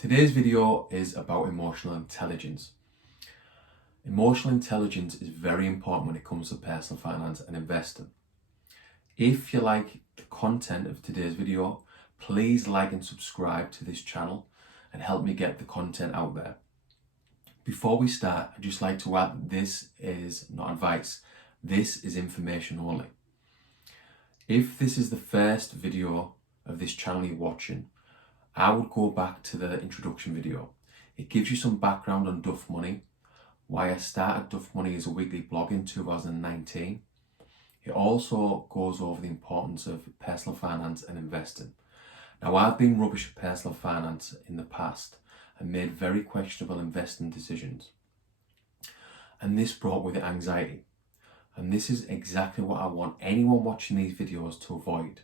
Today's video is about emotional intelligence. Emotional intelligence is very important when it comes to personal finance and investing. If you like the content of today's video, please like and subscribe to this channel and help me get the content out there. Before we start, I'd just like to add that this is not advice. This is information only. If this is the first video of this channel you're watching, I would go back to the introduction video. It gives you some background on Duff Money, why I started Duff Money as a weekly blog in 2019. It also goes over the importance of personal finance and investing. Now, I've been rubbish at personal finance in the past and made very questionable investing decisions. And this brought with it anxiety. And this is exactly what I want anyone watching these videos to avoid.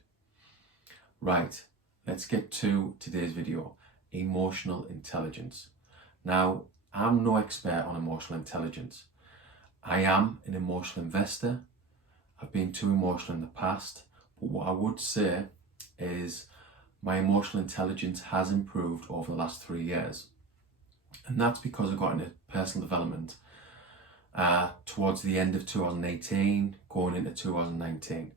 Right, let's get to today's video, emotional intelligence. Now, I'm no expert on emotional intelligence. I am an emotional investor. I've been too emotional in the past, but what I would say is my emotional intelligence has improved over the last 3 years. And that's because I got into personal development towards the end of 2018, going into 2019.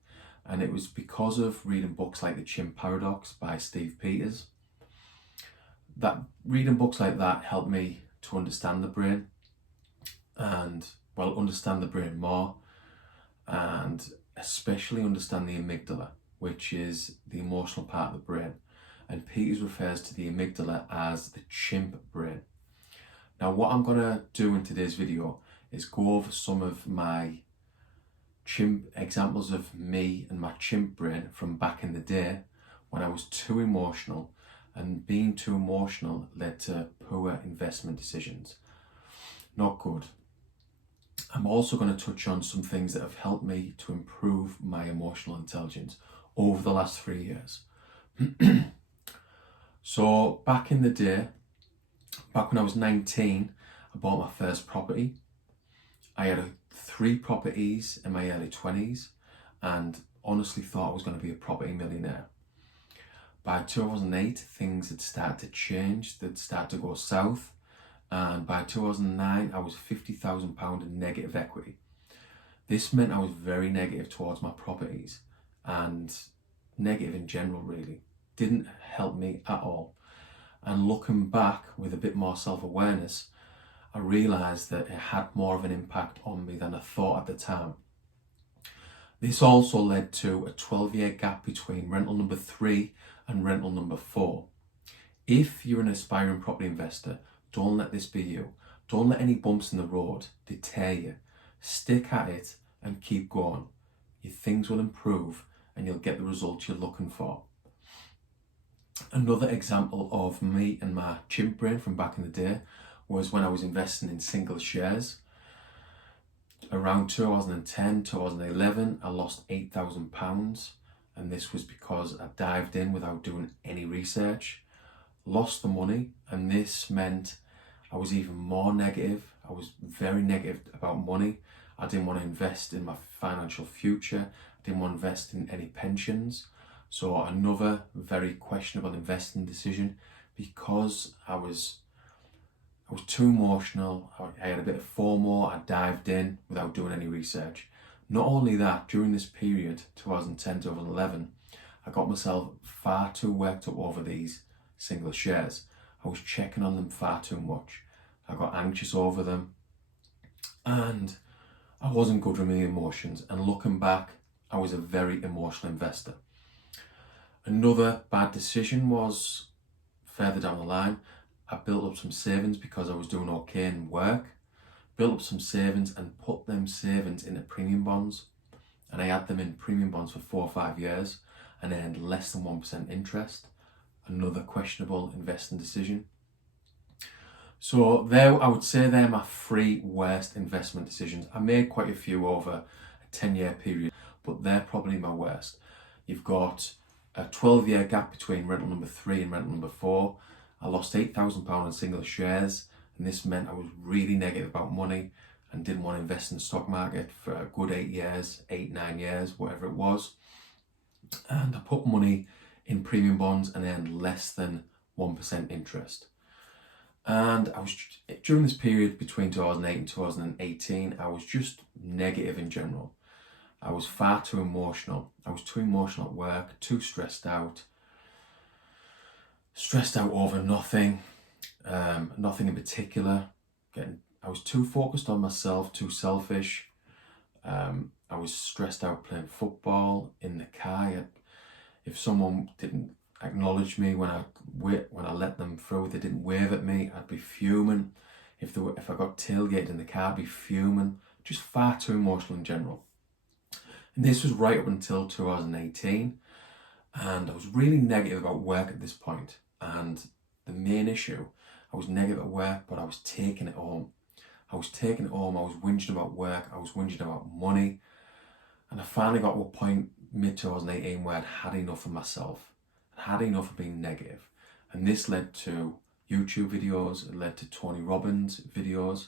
And it was because of reading books like The Chimp Paradox by Steve Peters. That reading books like that helped me to understand the brain and, well, understand the brain more, and especially understand the amygdala, which is the emotional part of the brain. And Peters refers to the amygdala as the chimp brain. Now, what I'm going to do in today's video is go over some of my examples of me and my chimp brain from back in the day when I was too emotional, and being too emotional led to poor investment decisions. Not good. I'm also going to touch on some things that have helped me to improve my emotional intelligence over the last 3 years. So back in the day, back when I was 19, I bought my first property. I had 3 properties in my early 20s and honestly thought I was going to be a property millionaire. By 2008, things had started to change, they'd started to go south, and by 2009, I was £50,000 in negative equity. This meant I was very negative towards my properties and negative in general, really. Didn't help me at all. And looking back with a bit more self-awareness, I realised that it had more of an impact on me than I thought at the time. This also led to a 12-year gap between rental number 3 and rental number 4. If you're an aspiring property investor, don't let this be you. Don't let any bumps in the road deter you. Stick at it and keep going. Your things will improve and you'll get the results you're looking for. Another example of me and my chimp brain from back in the day was when I was investing in single shares. Around 2010, 2011, I lost £8,000, and this was because I dived in without doing any research, lost the money, and this meant I was even more negative. I was very negative about money. I didn't want to invest in my financial future. I didn't want to invest in any pensions. So another very questionable investing decision because I was too emotional. I had a bit of FOMO. I dived in without doing any research. Not only that, during this period, 2010 to 2011, I got myself far too worked up over these single shares. I was checking on them far too much. I got anxious over them and I wasn't good with my emotions. And looking back, I was a very emotional investor. Another bad decision was further down the line. I built up some savings because I was doing okay in work. Built up some savings and put them savings into premium bonds. And I had them in premium bonds for 4 or 5 years and earned less than 1% interest. Another questionable investing decision. So there, I would say they're my 3 worst investment decisions. I made quite a few over a 10-year period, but they're probably my worst. You've got a 12-year gap between rental number 3 and rental number 4. I lost £8,000 in single shares, and this meant I was really negative about money and didn't want to invest in the stock market for a good 8 years, 9 years, whatever it was. And I put money in premium bonds and earned less than 1% interest. And during this period between 2008 and 2018, I was just negative in general. I was far too emotional. I was too emotional at work, too stressed out over nothing, nothing in particular. I was too focused on myself, too selfish. I was stressed out playing football in the car. If someone didn't acknowledge me when I let them through, they didn't wave at me, I'd be fuming. If I got tailgated in the car, I'd be fuming. Just far too emotional in general. And this was right up until 2018, and I was really negative about work at this point. And the main issue, I was negative at work, but I was taking it home. I was whinging about work, I was whinging about money. And I finally got to a point mid-2018 where I'd had enough of myself. I'd had enough of being negative. And this led to YouTube videos, it led to Tony Robbins videos.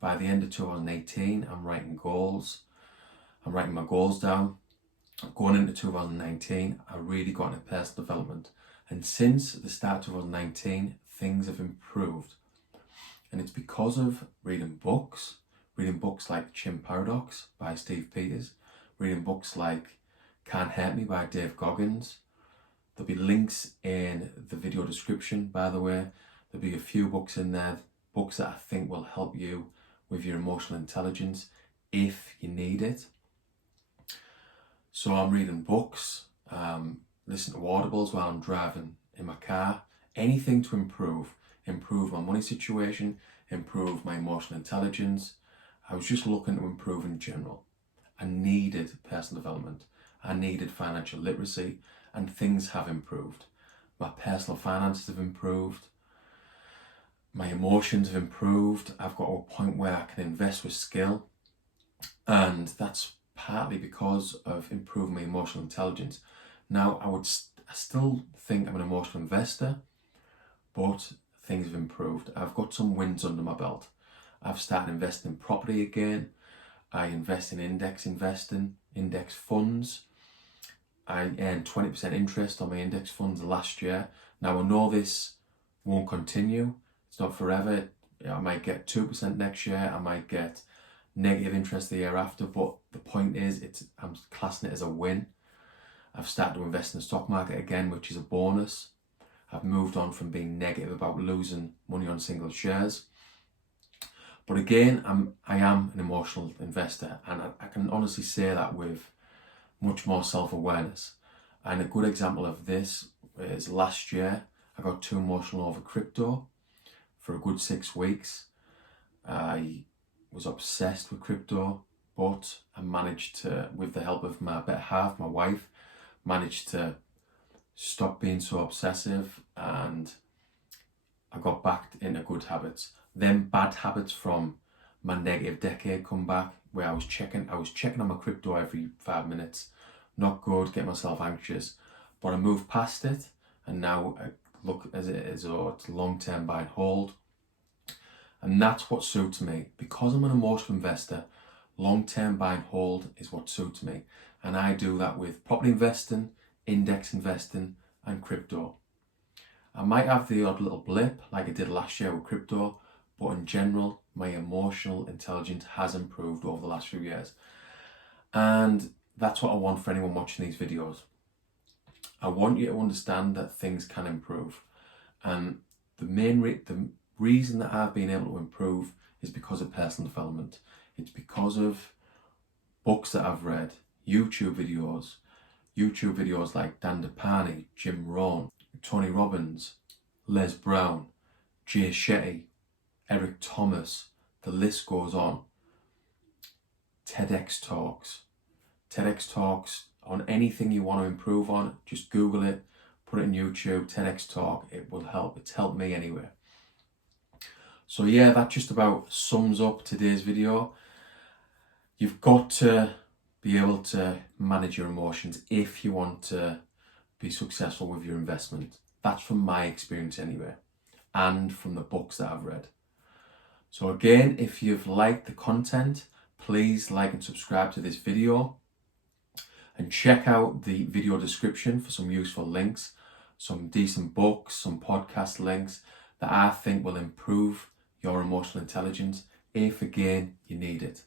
By the end of 2018, I'm writing my goals down. Going into 2019, I really got into personal development. And since the start of 2019, things have improved. And it's because of reading books like Chim Paradox by Steve Peters, reading books like Can't Hurt Me by Dave Goggins. There'll be links in the video description, by the way. There'll be a few books in there, books that I think will help you with your emotional intelligence if you need it. So I'm reading books, listening to audibles while I'm driving in my car, anything to improve my money situation, improve my emotional intelligence. I was just looking to improve in general. I needed personal development. I needed financial literacy, and things have improved. My personal finances have improved. My emotions have improved. I've got to a point where I can invest with skill, and that's partly because of improving my emotional intelligence. Now, I still think I'm an emotional investor, but things have improved. I've got some wins under my belt. I've started investing in property again. I invest in index funds. I earned 20% interest on my index funds last year. Now, I know this won't continue. It's not forever. I might get 2% next year. I might get negative interest the year after. But the point is, I'm classing it as a win. I've started to invest in the stock market again, which is a bonus. I've moved on from being negative about losing money on single shares. But again, I am an emotional investor, and I can honestly say that with much more self-awareness. And a good example of this is last year, I got too emotional over crypto for a good 6 weeks. I was obsessed with crypto, but I managed to, with the help of my better half, my wife, managed to stop being so obsessive, and I got back into good habits. Then bad habits from my negative decade come back, where I was checking on my crypto every 5 minutes. Not good, get myself anxious. But I moved past it, and now I look at it as though it's long-term buy and hold. And that's what suits me. Because I'm an emotional investor, long-term buy and hold is what suits me. And I do that with property investing, index investing, and crypto. I might have the odd little blip like I did last year with crypto, but in general, my emotional intelligence has improved over the last few years. And that's what I want for anyone watching these videos. I want you to understand that things can improve. And the reason that I've been able to improve is because of personal development. It's because of books that I've read, YouTube videos like Dan DeParney, Jim Rohn, Tony Robbins, Les Brown, Jay Shetty, Eric Thomas, the list goes on. TEDx talks on anything you want to improve on, just Google it, put it in YouTube, TEDx talk, it will help. It's helped me anyway. So yeah, that just about sums up today's video. You've got to be able to manage your emotions if you want to be successful with your investment. That's from my experience anyway, and from the books that I've read. So again, if you've liked the content, please like and subscribe to this video, and check out the video description for some useful links, some decent books, some podcast links. that I think will improve your emotional intelligence if again you need it.